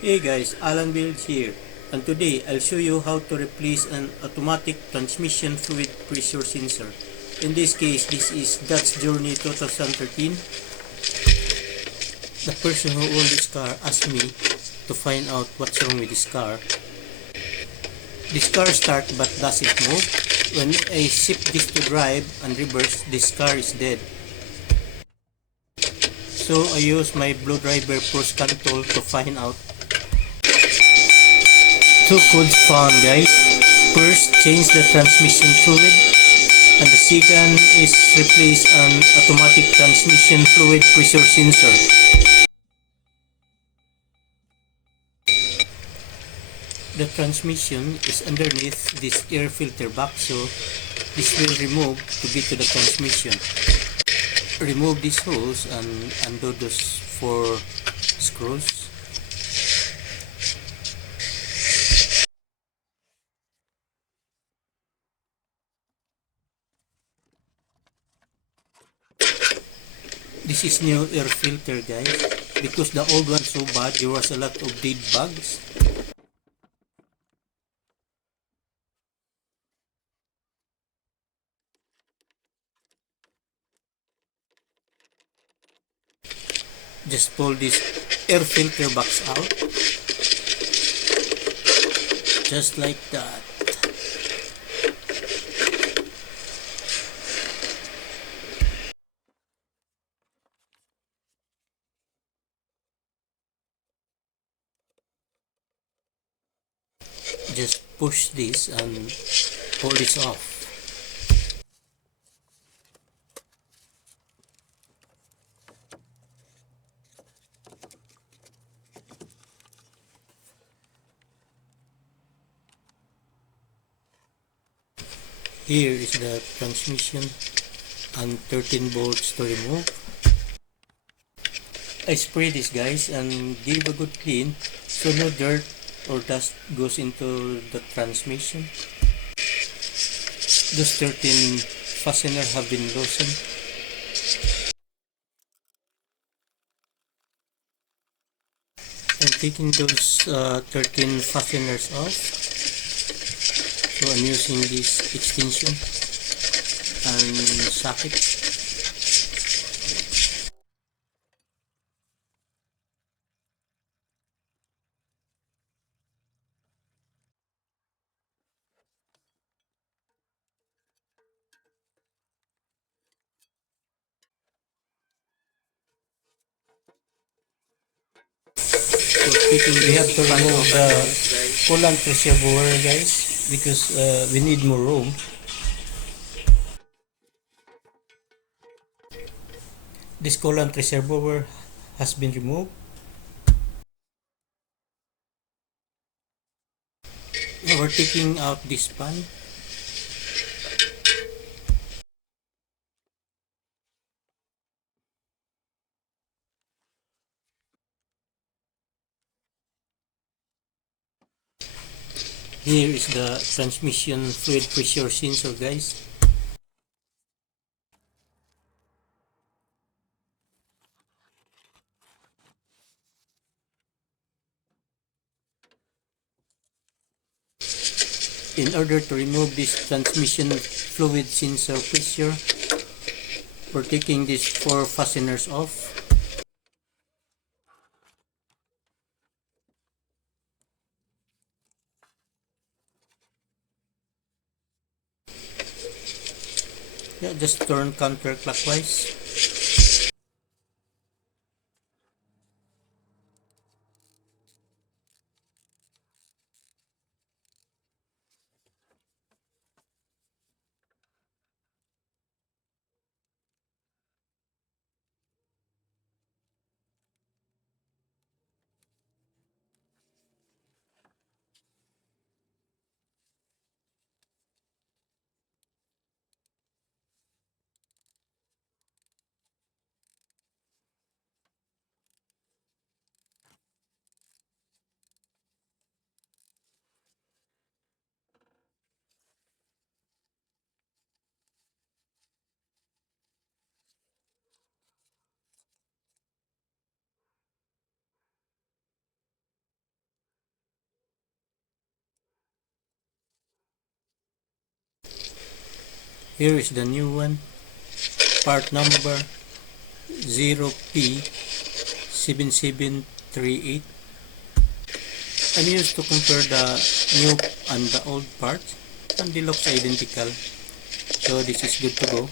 Hey guys, Allan Builds here, and today I'll show you how to replace an automatic transmission fluid pressure sensor. In this case, this is Dutch Journey 2013. The person who owned this car asked me to find out what's wrong with this car. This car starts but doesn't move. When I shift this to drive and reverse, this car is dead. So I use my Blue Driver Pro Scan tool to find out. Two codes found, guys. First, change the transmission fluid, and the second is replace an automatic transmission fluid pressure sensor. The transmission is underneath this air filter box, so this will remove to get to the transmission. Remove these holes and undo those 4 screws. This is new air filter, guys, because the old one so bad, there was a lot of dead bugs. Just pull this air filter box out, just like that. Just push this and pull this off. Here is the transmission and 13 bolts to remove. I spray this, guys, and give a good clean so no dirt or dust goes into the transmission. Those 13 fasteners have been loosened. I'm taking those 13 fasteners off. So I'm using this extension and socket. So we have to remove the coolant reservoir, guys, because we need more room. This coolant reservoir has been removed. Now we're taking out this pan. Here is the transmission fluid pressure sensor, guys. In order to remove this transmission fluid sensor pressure, we're taking these 4 fasteners off. Yeah, just turn counterclockwise. Here is the new one, part number 0P7738. I'm used to compare the new and the old parts, and they look identical, so this is good to go.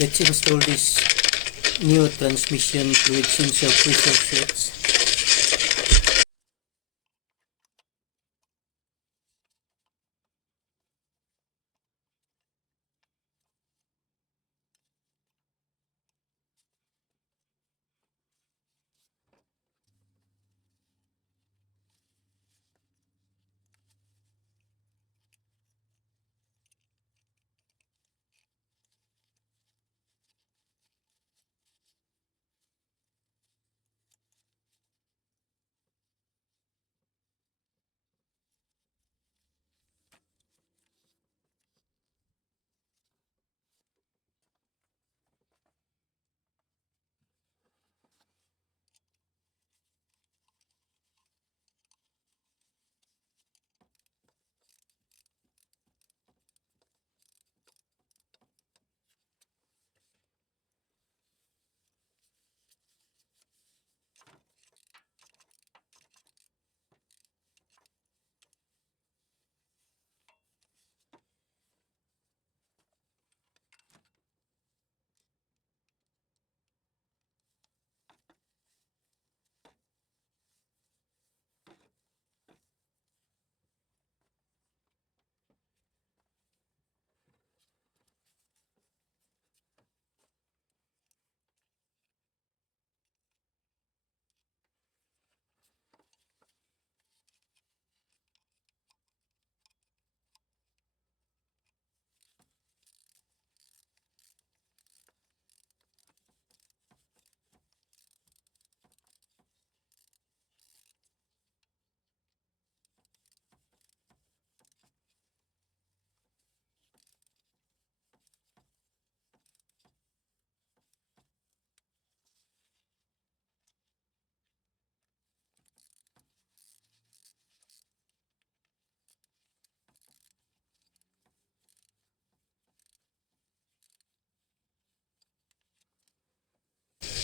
Let's install this new transmission fluid sensor pressure switch.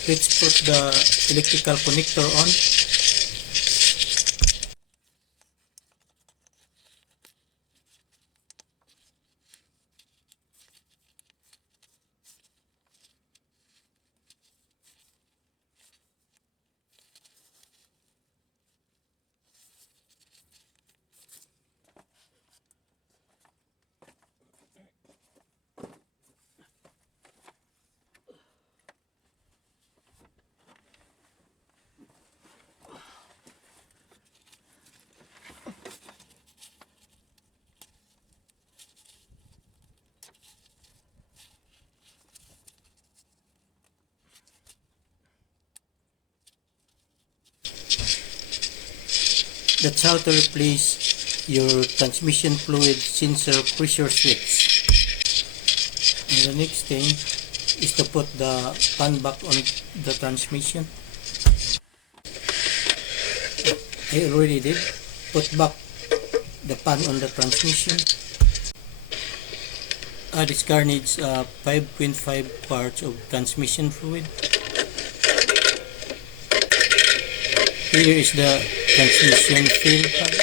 Let's put the electrical connector on. That's how to replace your transmission fluid sensor pressure switch. And the next thing is to put the pan back on the transmission. I already did. Put back the pan on the transmission. This car needs 5.5 parts of transmission fluid. Here is the transmission fill pad.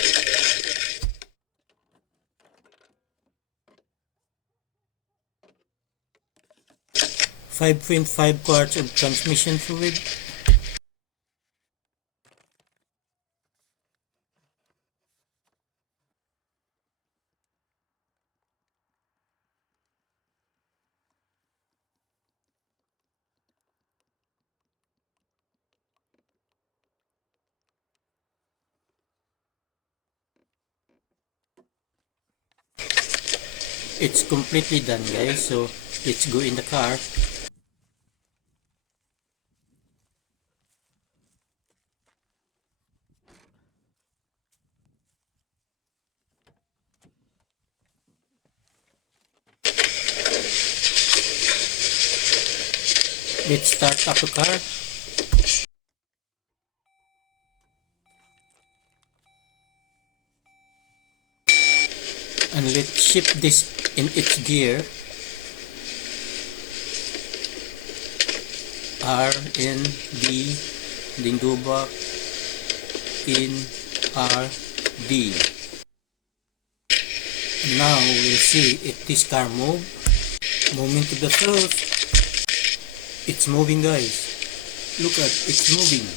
5.5 quarts of transmission fluid. It's completely done, guys, so let's go in the car. Let's start up the car. And let's shift this in its gear. R, N, D, then go back in R, D. Now we'll see if this car move. Moving to the throttle. It's moving, guys. Look at it's moving.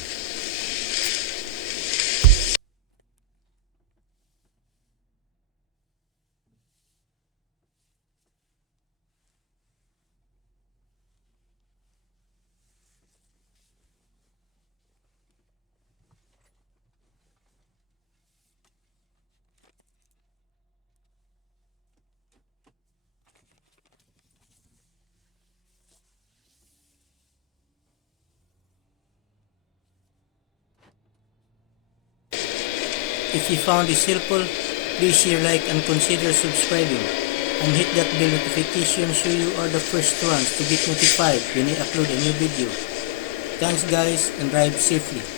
If you found this helpful, please share, like, and consider subscribing. And hit that bell notification so you are the first ones to get notified when I upload a new video. Thanks guys, and drive safely.